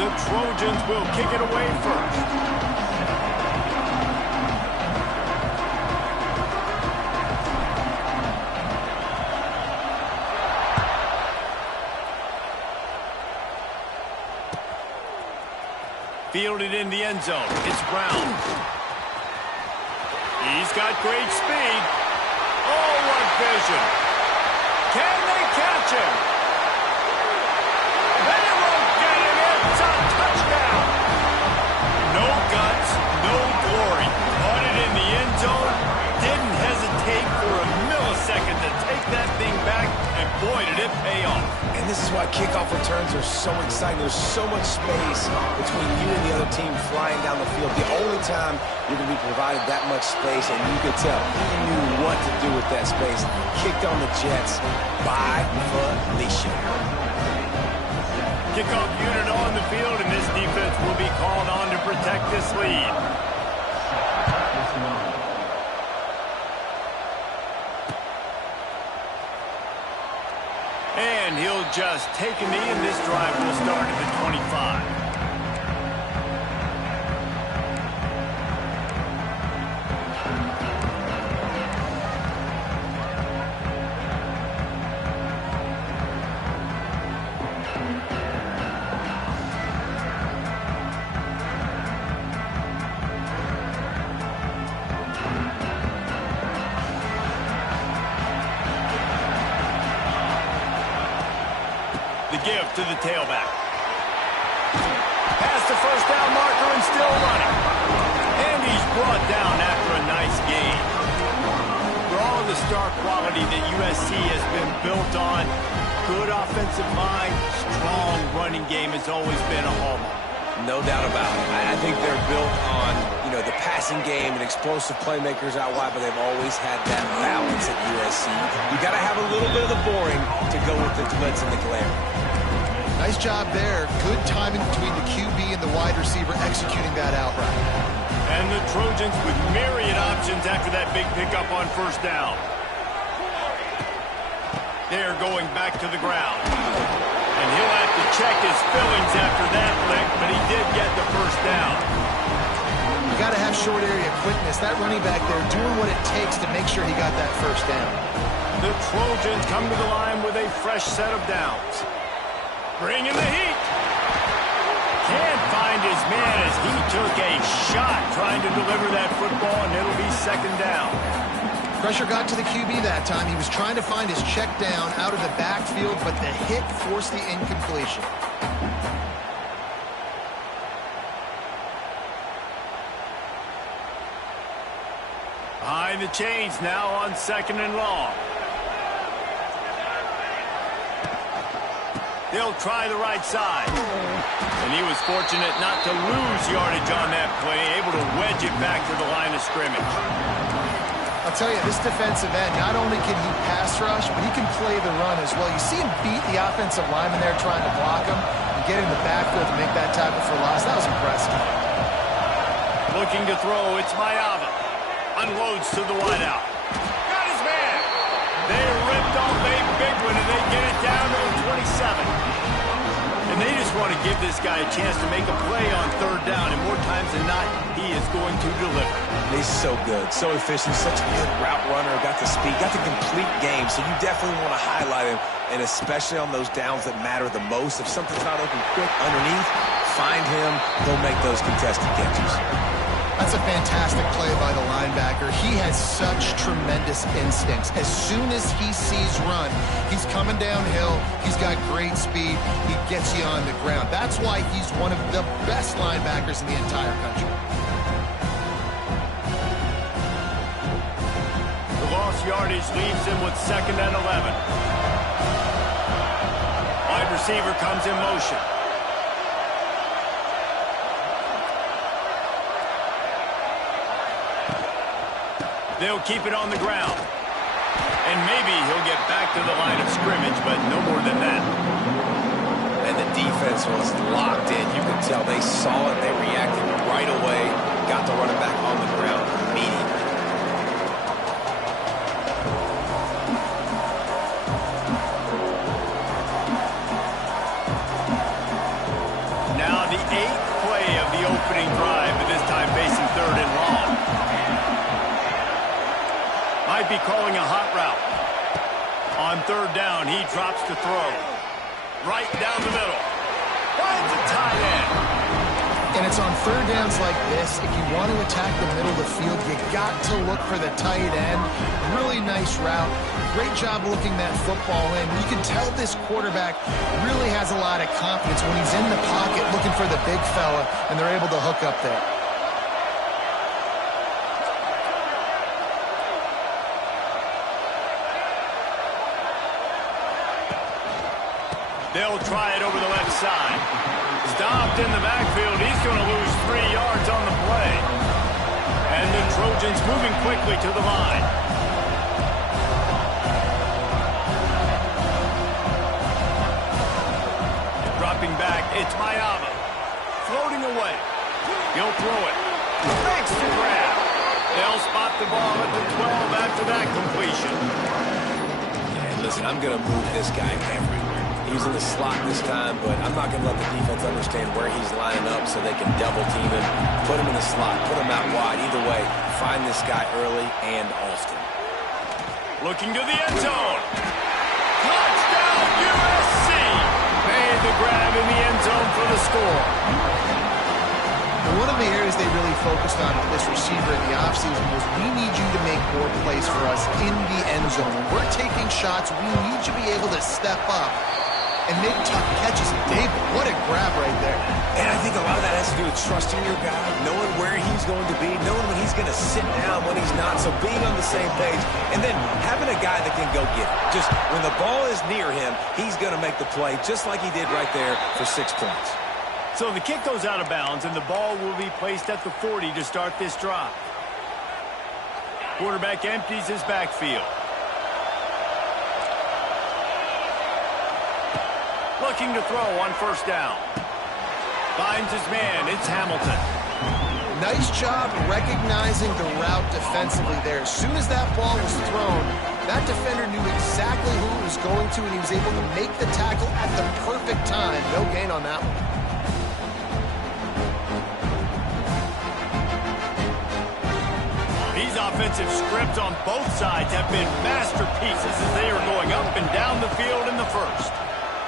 The Trojans will kick it away first. Fielded in the end zone. It's Brown. He's got great speed. Oh, what vision. Can they catch him? They won't get him. It's a touchdown. No guts, no glory. Caught it in the end zone. Didn't hesitate for a millisecond to take that thing back, and boy, did it pay off. And this is why kickoff returns are so exciting. There's so much space between you and the other team flying down the field. The only time you're going to be provided that much space, and you could tell he knew what to do with that space. Kicked on the Jets by Felicia. Kickoff unit on the field, and this defense will be called on to protect this lead. And he'll just take a knee, and this drive will start at the 25. Give to the tailback. Past the first down marker and still running. And he's brought down after a nice gain. For all the star quality that USC has been built on, good offensive line, strong running game has always been a hallmark. No doubt about it. I think they're built on, the passing game and explosive playmakers out wide, but they've always had that balance at USC. You got to have a little bit of the boring to go with the glitz and the glare. Nice job there. Good timing between the QB and the wide receiver executing that outright. And the Trojans with myriad options after that big pickup on first down. They're going back to the ground. And he'll have to check his fillings after that lick, but he did get the first down. You got to have short area quickness. That running back there doing what it takes to make sure he got that first down. The Trojans come to the line with a fresh set of downs. Bringing the heat. Can't find his man as he took a shot trying to deliver that football, and it'll be second down. Pressure got to the QB that time. He was trying to find his check down out of the backfield, but the hit forced the incompletion. Behind the chains now on second and long. They'll try the right side. And he was fortunate not to lose yardage on that play, able to wedge it back to the line of scrimmage. I'll tell you, this defensive end, not only can he pass rush, but he can play the run as well. You see him beat the offensive lineman there trying to block him and get in the backfield to make that tackle for loss. That was impressive. Looking to throw, it's Mayava. Unloads to the wideout. Got his man. They ripped off a big one, and they get it down to the 27. And they just want to give this guy a chance to make a play on third down, and more times than not, he is going to deliver. He's so good, so efficient, such a good route runner, got the speed, got the complete game, so you definitely want to highlight him, and especially on those downs that matter the most. If something's not open quick underneath, find him, he'll make those contested catches. That's a fantastic play by the linebacker. He has such tremendous instincts. As soon as he sees run, he's coming downhill. He's got great speed. He gets you on the ground. That's why he's one of the best linebackers in the entire country. The lost yardage leaves him with second and 11. Wide receiver comes in motion. They'll keep it on the ground. And maybe he'll get back to the line of scrimmage, but no more than that. And the defense was locked in. You can tell they saw it. They reacted right away. Got the running back on the ground immediately. Now the eighth play of the opening drive, but this time facing third and long. Might be calling a hot route. On third down, he drops to throw. Right down the middle. Finds a tight end. And it's on third downs like this, if you want to attack the middle of the field, you got to look for the tight end. Really nice route. Great job looking that football in. You can tell this quarterback really has a lot of confidence when he's in the pocket looking for the big fella, and they're able to hook up there. They'll try it over the left side. Stopped in the backfield. He's going to lose 3 yards on the play. And the Trojans moving quickly to the line. Dropping back, it's Mayava. Floating away. He'll throw it. Makes the grab. They'll spot the ball at the 12 after that completion. Yeah, listen, I'm going to move this guy everywhere. He's in the slot this time, but I'm not going to let the defense understand where he's lining up so they can double team him, put him in the slot, put him out wide. Either way, find this guy early and often. Looking to the end zone. Touchdown, USC! Made the grab in the end zone for the score. One of the areas they really focused on with this receiver in the offseason was we need you to make more plays for us in the end zone. When we're taking shots, we need you to be able to step up and make tough catches. David, what a grab right there. And I think a lot of that has to do with trusting your guy, knowing where he's going to be, knowing when he's going to sit down, when he's not, so being on the same page, and then having a guy that can go get it. Just when the ball is near him, he's going to make the play just like he did right there for 6 points. So the kick goes out of bounds, and the ball will be placed at the 40 to start this drive. Quarterback empties his backfield. Looking to throw on first down. Finds his man. It's Hamilton. Nice job recognizing the route defensively there. As soon as that ball was thrown, that defender knew exactly who it was going to, and he was able to make the tackle at the perfect time. No gain on that one. These offensive scripts on both sides have been masterpieces as they are going up and down the field in the first.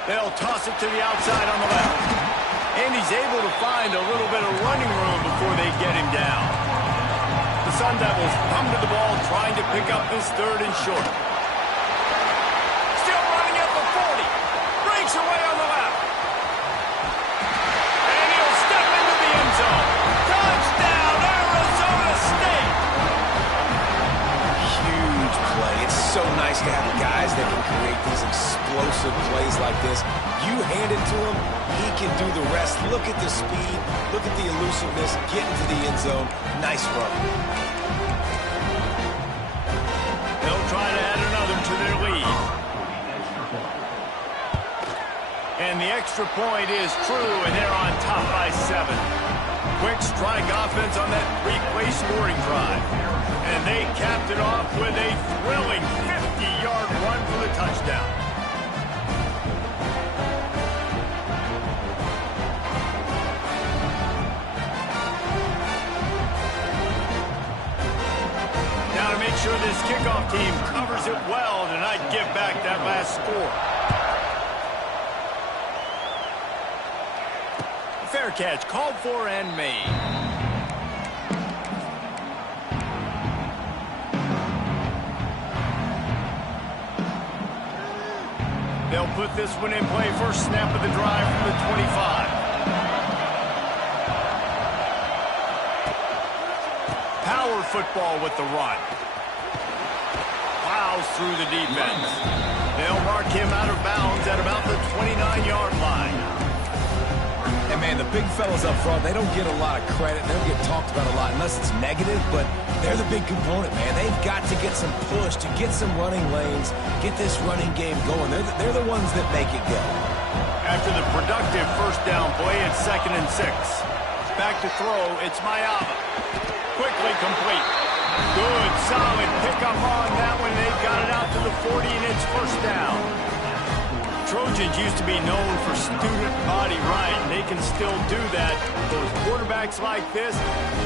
They'll toss it to the outside on the left. And he's able to find a little bit of running room before they get him down. The Sun Devils come to the ball trying to pick up this third and short. Still running at the 40. Breaks away on the left. And he'll step into the end zone. Touchdown, Arizona State! Huge play. It's so nice to have guys that can create these explosive plays like this. You hand it to him, he can do the rest. Look at the speed, look at the elusiveness, get into the end zone. Nice run. They'll try to add another to their lead. And the extra point is true, and they're on top by 7. Quick strike offense on that 3-play scoring drive. And they capped it off with a thrilling 50-yard run for the touchdown. Now to make sure this kickoff team covers it well to not give back that last score. Fair catch called for and made. They'll put this one in play. First snap of the drive from the 25. Power football with the run. Plows through the defense. They'll mark him out of bounds at about the 29-yard line. And, man, the big fellas up front, they don't get a lot of credit. They don't get talked about a lot unless it's negative, but they're the big component, man. They've got to get some push, to get some running lanes, get this running game going. They're the ones that make it go. After the productive first down play, it's 2nd and 6. Back to throw, it's Mayava. Quickly complete. Good, solid pickup on that one. They've got it out to the 40, and it's first down. Trojans used to be known for student body right, and they can still do that. Those quarterbacks like this,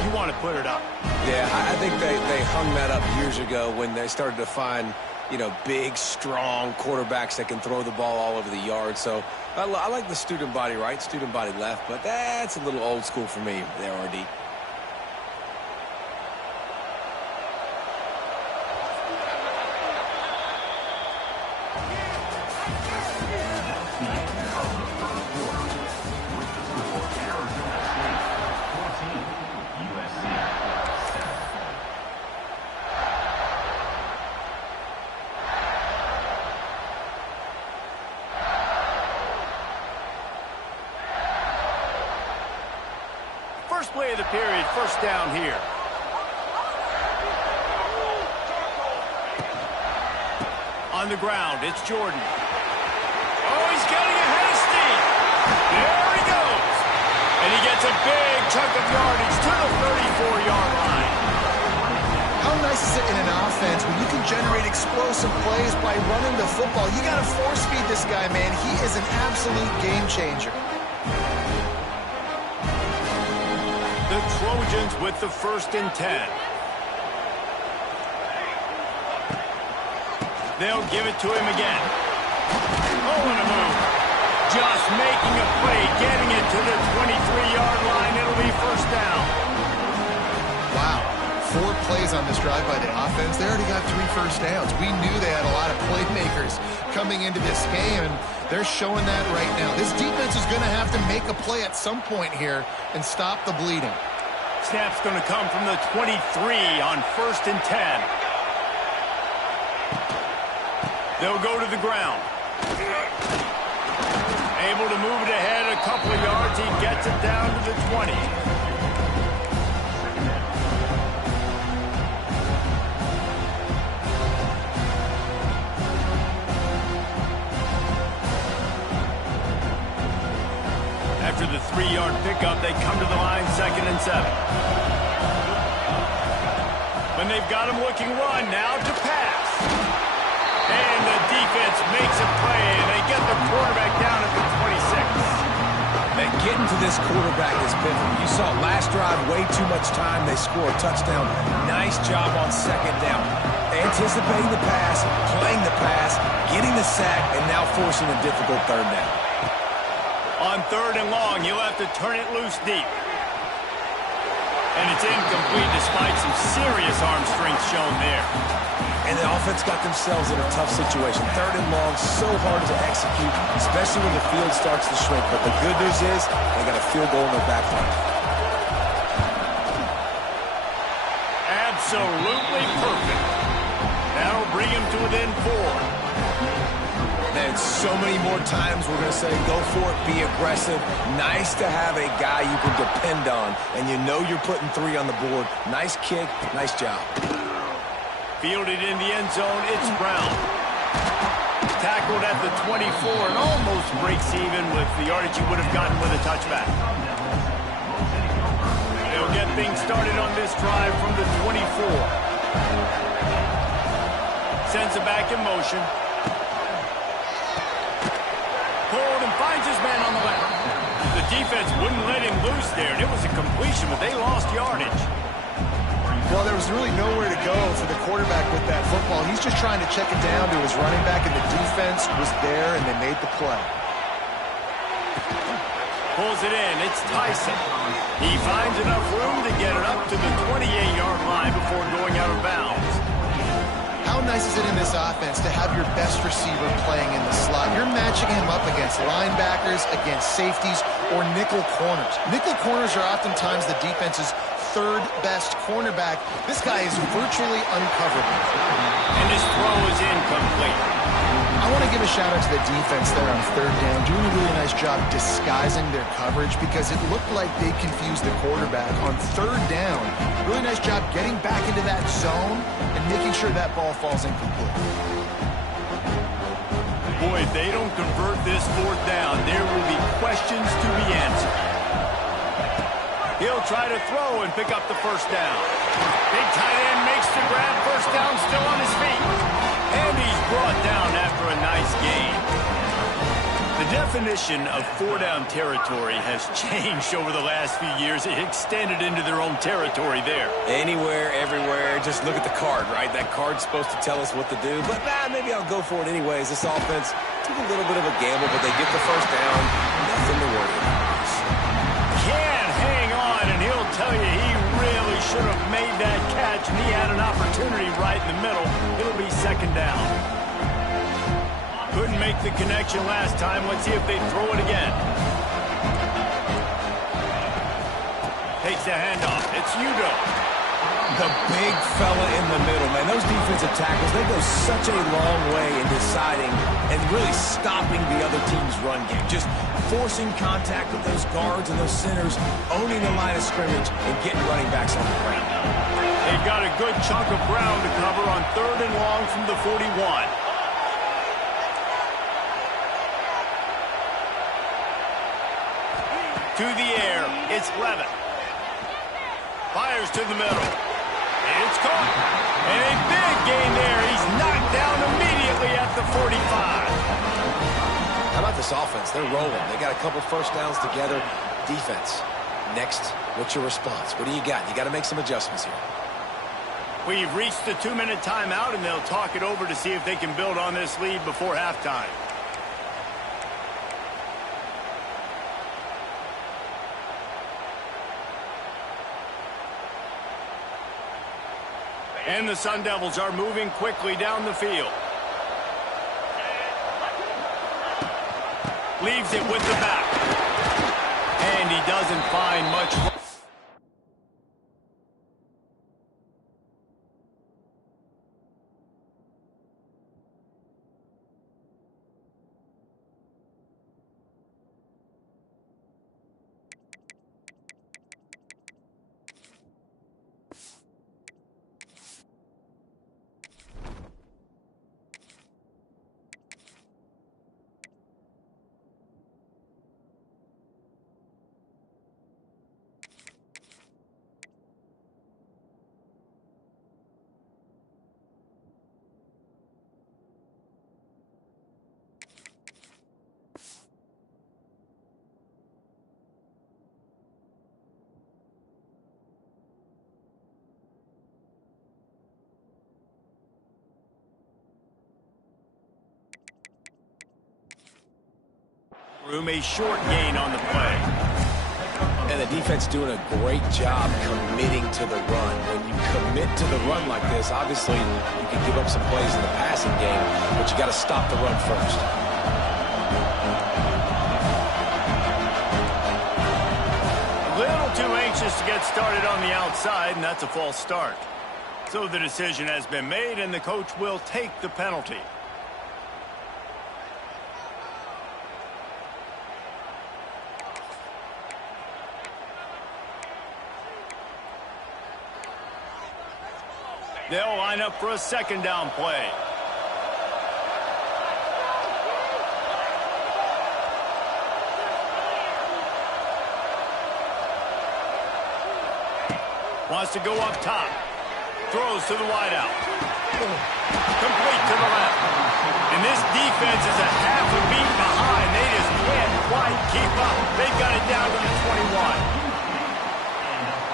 you want to put it up. Yeah, I think they hung that up years ago when they started to find, you know, big, strong quarterbacks that can throw the ball all over the yard. So I like the student body right, student body left, but that's a little old school for me there, RD. First play of the period, first down here. On the ground, it's Jordan. Oh, he's getting ahead of steam. There he goes. And he gets a big chunk of yardage to the 34-yard line. How nice is it in an offense when you can generate explosive plays by running the football? You got to force feed this guy, man. He is an absolute game changer. The Trojans with the 1st and 10. They'll give it to him again. Oh, what a move. Just making a play, getting it to the 23-yard line. It'll be first down. Wow. 4 plays on this drive by the offense. They already got 3 first downs. We knew they had a lot of playmakers coming into this game, and they're showing that right now. This defense is going to have to make a play at some point here and stop the bleeding. Snap's going to come from the 23 on 1st and 10. They'll go to the ground. Able to move it ahead a couple of yards. He gets it down to the 20. After the 3-yard pickup, they come to the line, 2nd and 7. When they've got him looking run, now to pass. And the defense makes a play, and they get the quarterback down at the 26. Man, getting to this quarterback is pivotal. You saw last drive, way too much time. They score a touchdown. Nice job on 2nd down. Anticipating the pass, playing the pass, getting the sack, and now forcing a difficult 3rd down. On 3rd and long, he'll have to turn it loose deep. And it's incomplete despite some serious arm strength shown there. And the offense got themselves in a tough situation. 3rd and long, so hard to execute, especially when the field starts to shrink. But the good news is they got a field goal in their back pocket. Absolutely perfect. That'll bring him to within 4. And so many more times we're going to say, go for it, be aggressive. Nice to have a guy you can depend on, and you know you're putting 3 on the board. Nice kick, nice job. Fielded in the end zone, it's Brown. Tackled at the 24 and almost breaks even with the yardage he would have gotten with a touchback. They'll get things started on this drive from the 24. Sends it back in motion. Pulled and finds his man on the left. The defense wouldn't let him loose there, and it was a completion, but they lost yardage. Well, there was really nowhere to go for the quarterback with that football. He's just trying to check it down to his running back, and the defense was there, and they made the play. Pulls it in. It's Tyson. He finds enough room to get it up to the 28-yard line before going out of bounds. How nice is it in this offense to have your best receiver playing in the slot? You're matching him up against linebackers, against safeties, or nickel corners. Nickel corners are oftentimes the defense's 3rd best cornerback. This guy is virtually uncoverable. And his throw is incomplete. I want to give a shout out to the defense there on 3rd down, doing a really nice job disguising their coverage because it looked like they confused the quarterback on 3rd down. Really nice job getting back into that zone and making sure that ball falls incomplete. Boy, if they don't convert this 4th down, there will be questions to be answered. He'll try to throw and pick up the 1st down. Big tight end makes the grab, 1st down, still on his feet. And he's brought down after a nice gain. The definition of four-down territory has changed over the last few years. It extended into their own territory there. Anywhere, everywhere, just look at the card, right? That card's supposed to tell us what to do, but maybe I'll go for it anyways. This offense took a little bit of a gamble, but they get the first down. Nothing to worry about. Can't hang on, and he'll tell you he really should have made that catch, and he had an opportunity right in the middle. It'll be second down. Couldn't make the connection last time. Let's see if they throw it again. Takes the handoff. It's Udo. The big fella in the middle, man. Those defensive tackles, they go such a long way in deciding and really stopping the other team's run game. Just forcing contact with those guards and those centers, owning the line of scrimmage, and getting running backs on the ground. They've got a good chunk of ground to cover on 3rd and long from the 41. To the air, it's Levitt. Fires to the middle. It's caught. And a big gain there. He's knocked down immediately at the 45. How about this offense? They're rolling. They got a couple first downs together. Defense. Next, what's your response? What do you got? You got to make some adjustments here. We've reached the 2-minute timeout, and they'll talk it over to see if they can build on this lead before halftime. And the Sun Devils are moving quickly down the field. Leaves it with the back. And he doesn't find much. A short gain on the play. And the defense doing a great job committing to the run. When you commit to the run like this, obviously you can give up some plays in the passing game, but you got to stop the run first. A little too anxious to get started on the outside, and that's a false start. So the decision has been made, and the coach will take the penalty. They'll line up for a second down play. Wants to go up top. Throws to the wideout. Complete to the left. And this defense is a half a beat behind. They just can't quite keep up. They've got it down to the 21.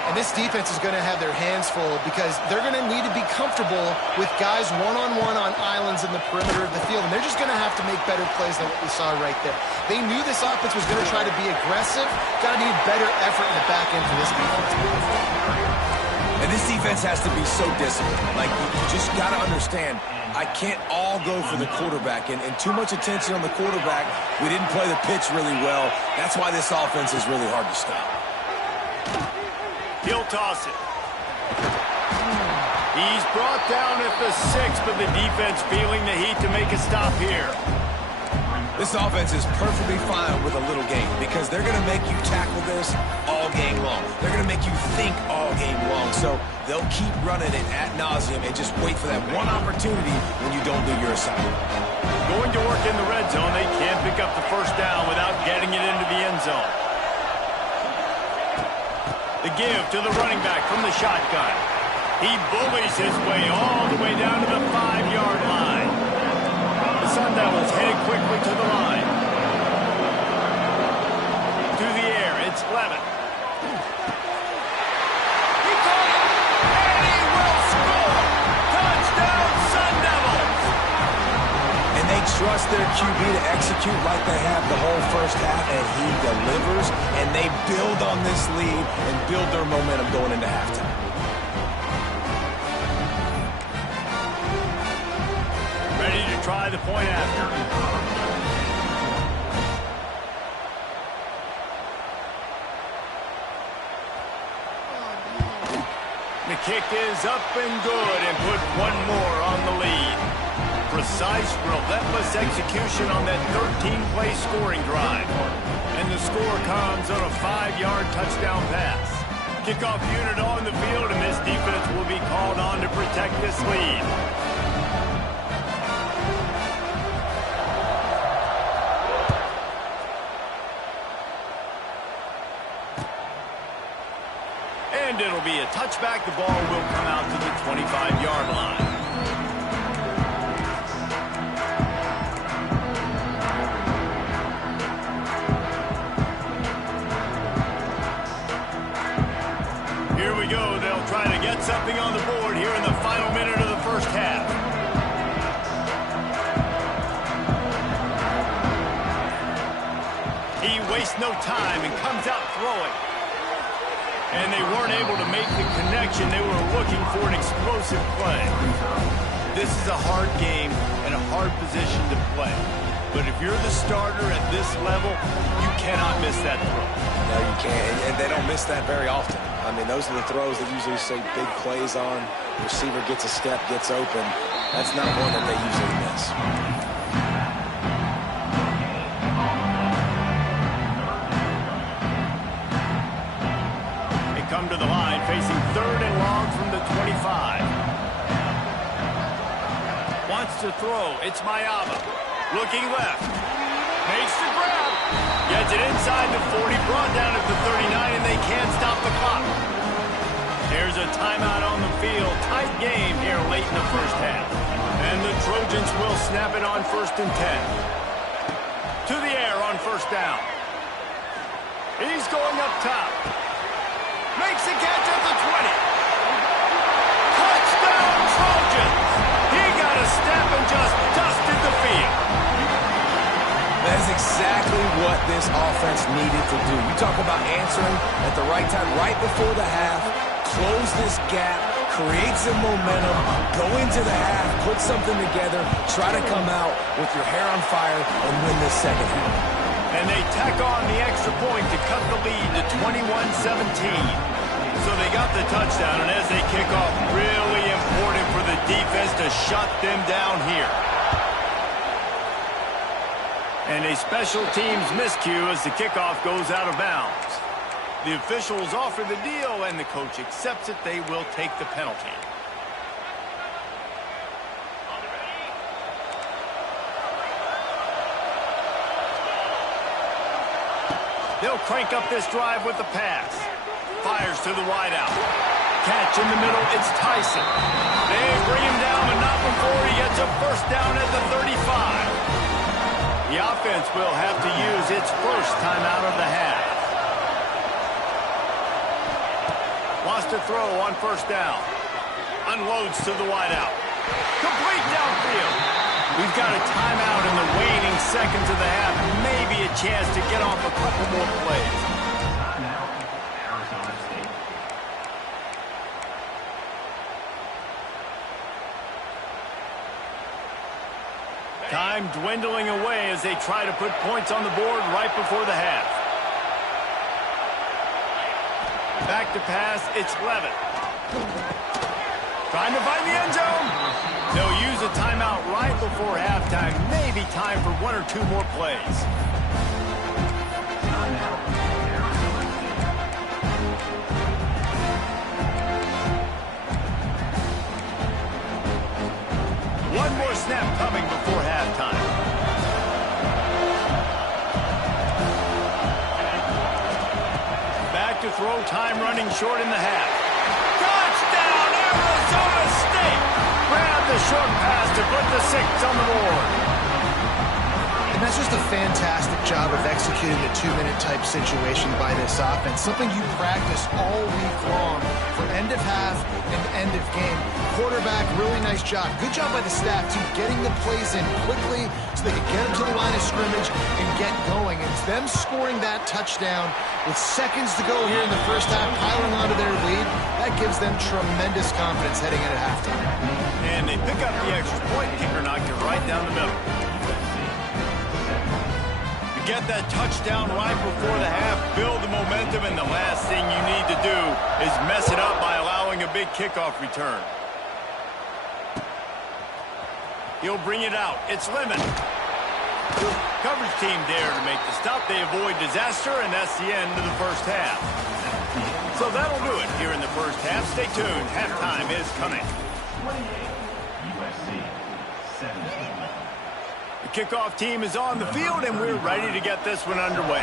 And this defense is going to have their hands full because they're going to need to be comfortable with guys one-on-one on islands in the perimeter of the field. And they're just going to have to make better plays than what we saw right there. They knew this offense was going to try to be aggressive. Got to need better effort in the back end for this defense. And this defense has to be so disciplined. Like, you just got to understand, I can't all go for the quarterback. And too much attention on the quarterback. We didn't play the pitch really well. That's why this offense is really hard to stop. He'll toss it. He's brought down at the 6, but the defense feeling the heat to make a stop here. This offense is perfectly fine with a little game because they're going to make you tackle this all game long. They're going to make you think all game long. So they'll keep running it ad nauseum and just wait for that one opportunity when you don't do your assignment. Going to work in the red zone, they can't pick up the first down without getting it into the end zone. The give to the running back from the shotgun. He bullies his way all the way down to the 5-yard line. The Sun Devils headed quickly to the line. trust their QB to execute like they have the whole first half, and he delivers, and they build on this lead and build their momentum going into halftime. Ready to try the point after. The kick is up and good and put one more on the lead. Precise, relentless execution on that 13-play scoring drive. And the score comes on a 5-yard touchdown pass. Kickoff unit on the field, and this defense will be called on to protect this lead. And it'll be a touchback. The ball will come out to the 25-yard line. Here we go. They'll try to get something on the board here in the final minute of the first half. He wastes no time and comes out throwing. And they weren't able to make the connection. They were looking for an explosive play. This is a hard game and a hard position to play. But if you're the starter at this level, you cannot miss that throw. No, you can't. And they don't miss that very often. I mean, those are the throws that usually say big plays on. Receiver gets a step, gets open. That's not one that they usually miss. Come to the line, facing 3rd and long from the 25. Wants to throw. It's Mayava. Looking left. Makes the grab. Gets it inside the 40. Brought down at the 39, and they can't stop the clock. There's a timeout on the field. Tight game here late in the first half. And the Trojans will snap it on 1st and 10. To the air on 1st down. He's going up top. Makes a catch at the 20. Touchdown, Trojans! He got a step and just dusted the field. That is exactly what this offense needed to do. You talk about answering at the right time, right before the half, close this gap, create some momentum, go into the half, put something together, try to come out with your hair on fire and win this second half. And they tack on the extra point to cut the lead to 21-17. So they got the touchdown, and as they kick off, really important for the defense to shut them down here. And a special teams miscue as the kickoff goes out of bounds. The officials offer the deal, and the coach accepts it. They will take the penalty. They'll crank up this drive with the pass. Fires to the wideout. Catch in the middle, it's Tyson. They bring him down, but not before he gets a 1st down at the 35. The offense will have to use its first timeout of the half. Wants to throw on 1st down. Unloads to the wideout. Complete downfield. We've got a timeout in the waning seconds of the half. Maybe a chance to get off a couple more plays. Time dwindling away as they try to put points on the board right before the half. Back to pass, it's Levitt. Trying to find the end zone. They'll use a timeout right before halftime. Maybe time for 1 or 2 more plays. One more snap coming before halftime. Back to throw, time running short in the half. Touchdown, Arizona State! Grab the short pass to put the 6 on the board. And that's just a fantastic job of executing the 2-minute type situation by this offense, something you practice all week long for end of half and end of game. Quarterback, really nice job. Good job by the staff, too, getting the plays in quickly so they can get them to the line of scrimmage and get going. And it's them scoring that touchdown with seconds to go here in the first half, piling onto their lead. That gives them tremendous confidence heading into halftime. And they pick up the extra point. Kicker knocked it right down the middle. Get that touchdown right before the half, build the momentum, and the last thing you need to do is mess it up by allowing a big kickoff return. He'll bring it out. It's Lemon. Coverage team there to make the stop. They avoid disaster, and that's the end of the first half. So that'll do it here in the first half. Stay tuned. Halftime is coming. The kickoff team is on the field, and we're ready to get this one underway.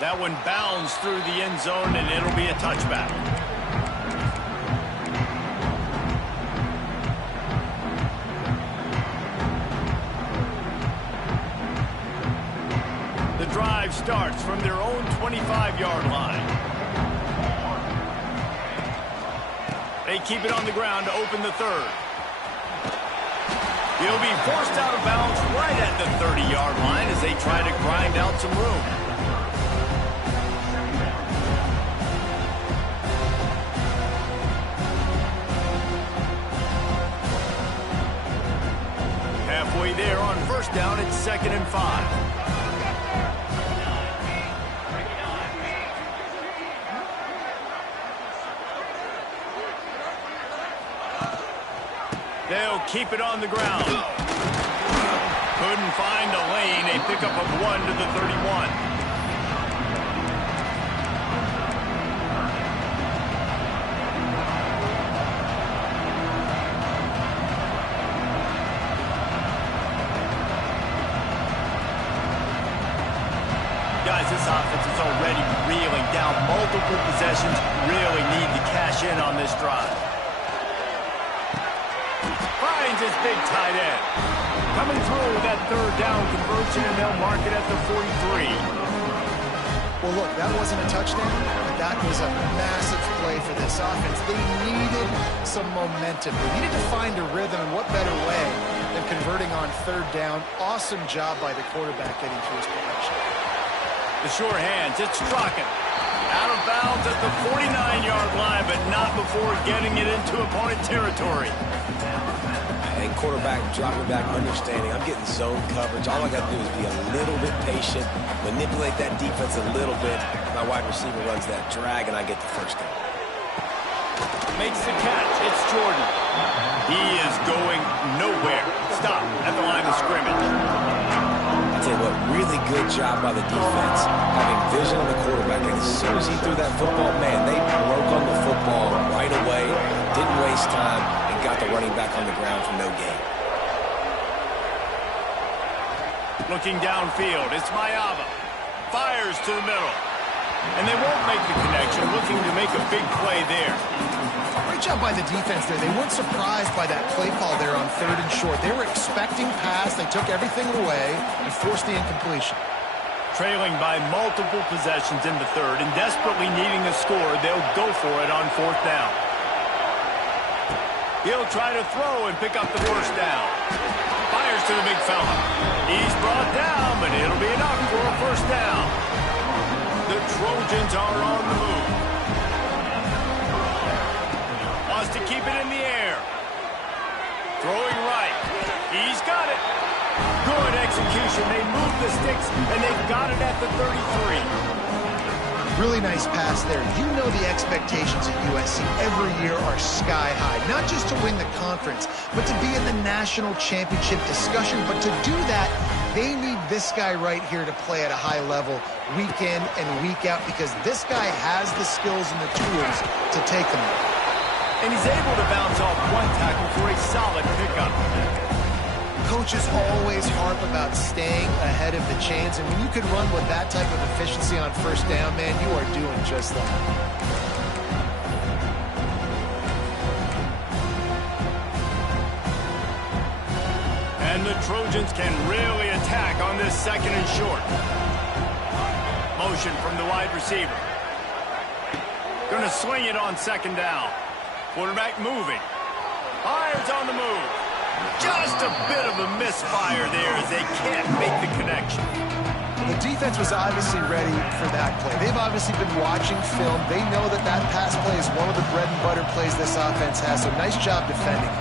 That one bounds through the end zone, and it'll be a touchback. The drive starts from their own 25-yard line. They keep it on the ground to open the third. He'll be forced out of bounds right at the 30-yard line as they try to grind out some room. Halfway there on first down, it's 2nd and 5. They'll keep it on the ground. Couldn't find a lane. A pickup of 1 to the 31. Guys, this offense is already reeling down multiple possessions. Really need to cash in on this drive. Finds his big tight end. Coming through with that third down conversion, and they'll mark it at the 43. Well, look, that wasn't a touchdown, but that was a massive play for this offense. They needed some momentum. They needed to find a rhythm, and what better way than converting on third down. Awesome job by the quarterback getting through his protection. The sure hands, it's Strachan. Out of bounds at the 49-yard line, but not before getting it into opponent territory. And quarterback dropping back, understanding I'm getting zone coverage. All I got to do is be a little bit patient, manipulate that defense a little bit. My wide receiver runs that drag, and I get the first down. Makes the catch. It's Jordan. He is going nowhere. Stop at the line of scrimmage. I tell you what, really good job by the defense, having vision on the quarterback. And as soon as he threw that football, man, they broke on the football right away, didn't waste time, and got the running back on the ground for no gain. Looking downfield, it's Mayava. Fires to the middle. And they won't make the connection, looking to make a big play there. Great job by the defense there. They weren't surprised by that play call there on 3rd and short. They were expecting pass. They took everything away and forced the incompletion. Trailing by multiple possessions in the third and desperately needing a score, they'll go for it on 4th down. He'll try to throw and pick up the first down. Fires to the big fella. He's brought down, but it'll be enough for a first down. The Trojans are on the move. Wants to keep it in the air. Throwing right. He's got it. Good execution. They move the sticks, and they've got it at the 33. Really nice pass there. You know the expectations at USC every year are sky high. Not just to win the conference, but to be in the national championship discussion. But to do that, they need this guy right here to play at a high level week in and week out, because this guy has the skills and the tools to take them there. And he's able to bounce off one tackle for a solid pickup. Coaches always harp about staying ahead of the chains, and when you can run with that type of efficiency on first down, man, you are doing just that. And the Trojans can really attack on this second and short. Motion from the wide receiver. Going to swing it on second down. Quarterback moving. Fires on the move. Just a bit of a misfire there as they can't make the connection. The defense was obviously ready for that play. They've obviously been watching film. They know that that pass play is one of the bread and butter plays this offense has, so nice job defending.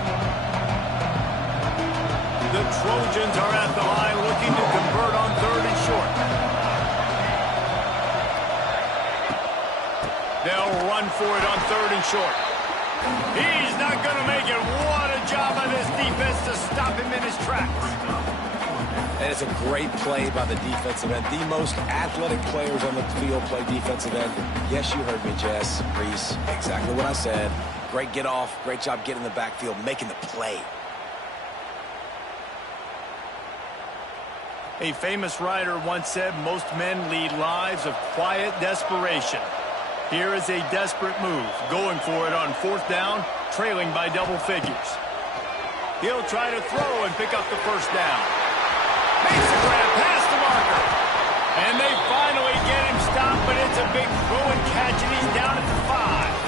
The Trojans are at the line looking to convert on third and short. They'll run for it on third and short. He's not going to make it. What a job by this defense to stop him in his tracks. And it's a great play by the defensive end. The most athletic players on the field play defensive end. Yes, you heard me, Jess, Reese. Exactly what I said. Great get off. Great job getting in the backfield, making the play. A famous writer once said, most men lead lives of quiet desperation. Here is a desperate move, going for it on fourth down, trailing by double figures. He'll try to throw and pick up the first down. Makes a grab past the marker. And they finally get him stopped, but it's a big throw and catch, and he's down at the 5.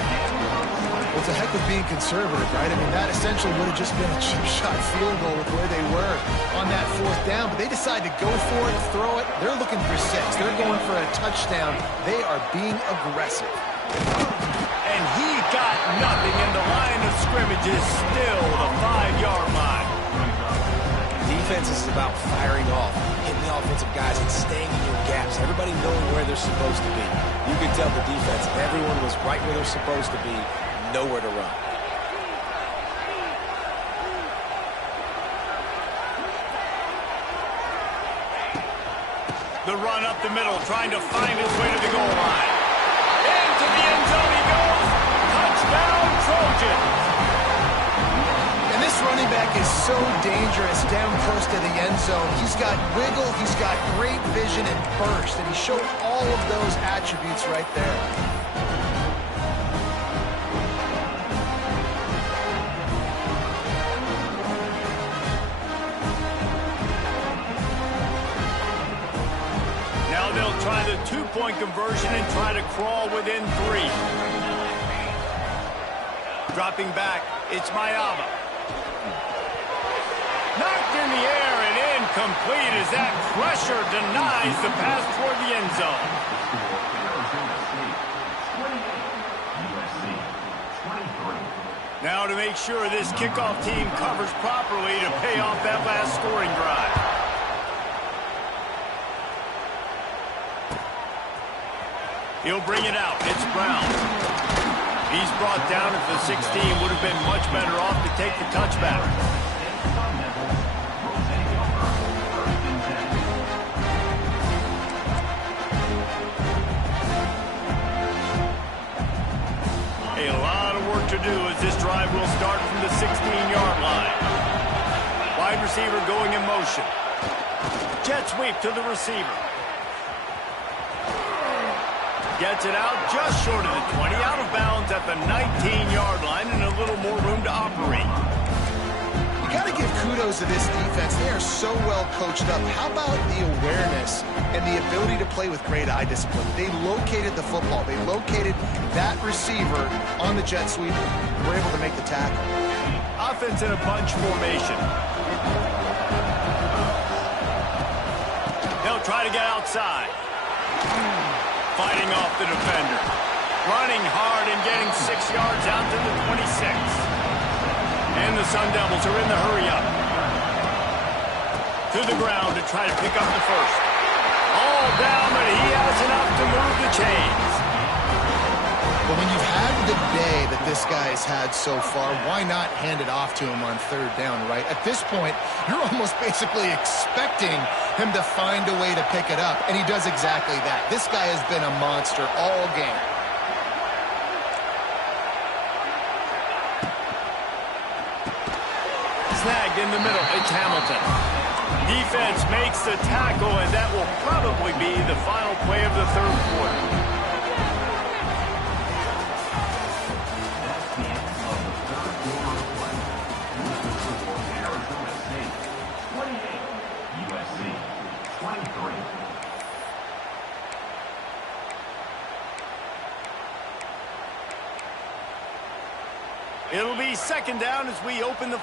Well, it's a heck of being conservative, right? I mean, that essentially would have just been a chip shot field goal with where they were on that fourth down. But they decide to go for it, throw it. They're looking for 6. They're going for a touchdown. They are being aggressive. And he got nothing, and the line of scrimmage is still the 5-yard line. Defense is about firing off, hitting the offensive guys, and staying in your gaps. Everybody knowing where they're supposed to be. You can tell the defense, everyone was right where they're supposed to be. Nowhere to run. The run up the middle, trying to find his way to the goal line. Into the end zone he goes. Touchdown, Trojans. And this running back is so dangerous down close to the end zone. He's got wiggle, he's got great vision and burst, and he showed all of those attributes right there. They'll try the 2-point conversion and try to crawl within 3. Dropping back, it's Mayava. Knocked in the air and incomplete as that pressure denies the pass toward the end zone. Now to make sure this kickoff team covers properly to pay off that last scoring drive. He'll bring it out. It's Brown. He's brought down at the 16. Would have been much better off to take the touchback. A lot of work to do as this drive will start from the 16-yard line. Wide receiver going in motion. Jet sweep to the receiver. Gets it out just short of the 20, out of bounds at the 19-yard line, and a little more room to operate. You got to give kudos to this defense. They are so well coached up. How about the awareness and the ability to play with great eye discipline? They located the football. They located that receiver on the jet sweep. Were able to make the tackle. Offense in a bunch formation. They'll try to get outside. Fighting off the defender. Running hard and getting 6 yards out to the 26. And the Sun Devils are in the hurry-up. To the ground to try to pick up the first. All down, but he has enough to move the chains. Well, when you've had the day that this guy's had so far, why not hand it off to him on third down, right? At this point, you're almost basically expecting him to find a way to pick it up, and he does exactly that. This guy has been a monster all game. Snagged in the middle, it's Hamilton. Defense makes the tackle, and that will probably be the final play of the third quarter. It'll be second down as we open the...